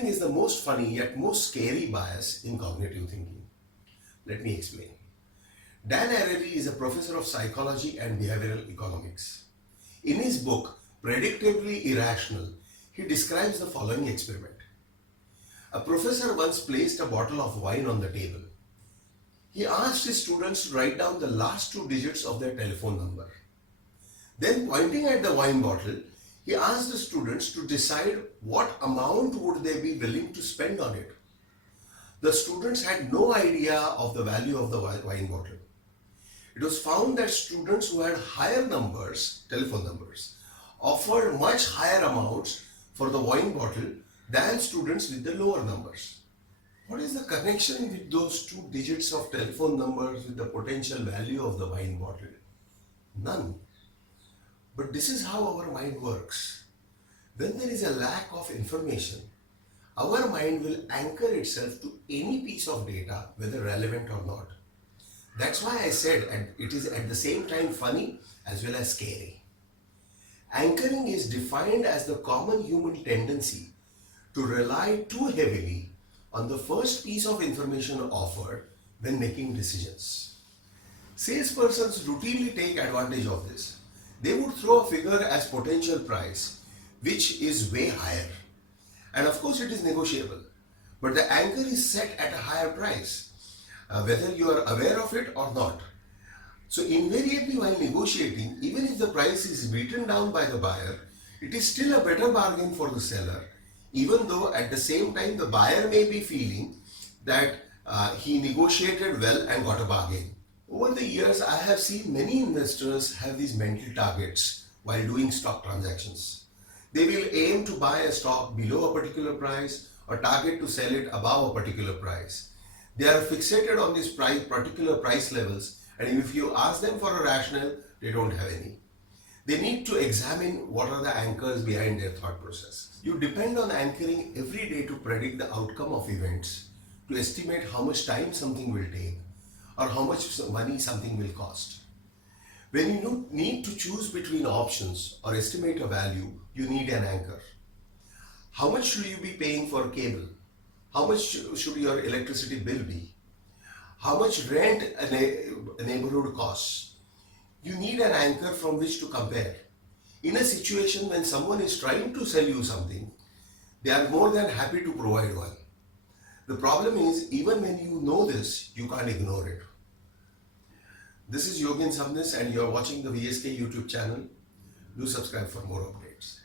Anchoring is the most funny yet most scary bias in cognitive thinking. Let me explain. Dan Ariely is a professor of psychology and behavioral economics. In his book, Predictably Irrational, he describes the following experiment. A professor once placed a bottle of wine on the table. He asked his students to write down the last two digits of their telephone number. Then, pointing at the wine bottle, he asked the students to decide what amount would they be willing to spend on it. The students had no idea of the value of the wine bottle. It was found that students who had higher numbers, telephone numbers, offered much higher amounts for the wine bottle than students with the lower numbers. What is the connection with those two digits of telephone numbers with the potential value of the wine bottle? None. But this is how our mind works. When there is a lack of information, our mind will anchor itself to any piece of data, whether relevant or not. That's why I said it is at the same time funny as well as scary. Anchoring is defined as the common human tendency to rely too heavily on the first piece of information offered when making decisions. Salespersons routinely take advantage of this. They would throw a figure as potential price, which is way higher. And of course it is negotiable. But the anchor is set at a higher price, whether you are aware of it or not. So invariably while negotiating, even if the price is written down by the buyer, it is still a better bargain for the seller, even though at the same time the buyer may be feeling that he negotiated well and got a bargain. Over the years, I have seen many investors have these mental targets while doing stock transactions. They will aim to buy a stock below a particular price or target to sell it above a particular price. They are fixated on these particular price levels, and if you ask them for a rationale, they don't have any. They need to examine what are the anchors behind their thought process. You depend on anchoring every day to predict the outcome of events, to estimate how much time something will take, or how much money something will cost. When you need to choose between options or estimate a value, you need an anchor. How much should you be paying for cable? How much should your electricity bill be? How much rent a neighborhood costs? You need an anchor from which to compare. In a situation when someone is trying to sell you something, they are more than happy to provide one. The problem is, even when you know this, you can't ignore it. This is Yogin Samnis and you are watching the VSK YouTube channel. Do subscribe for more updates.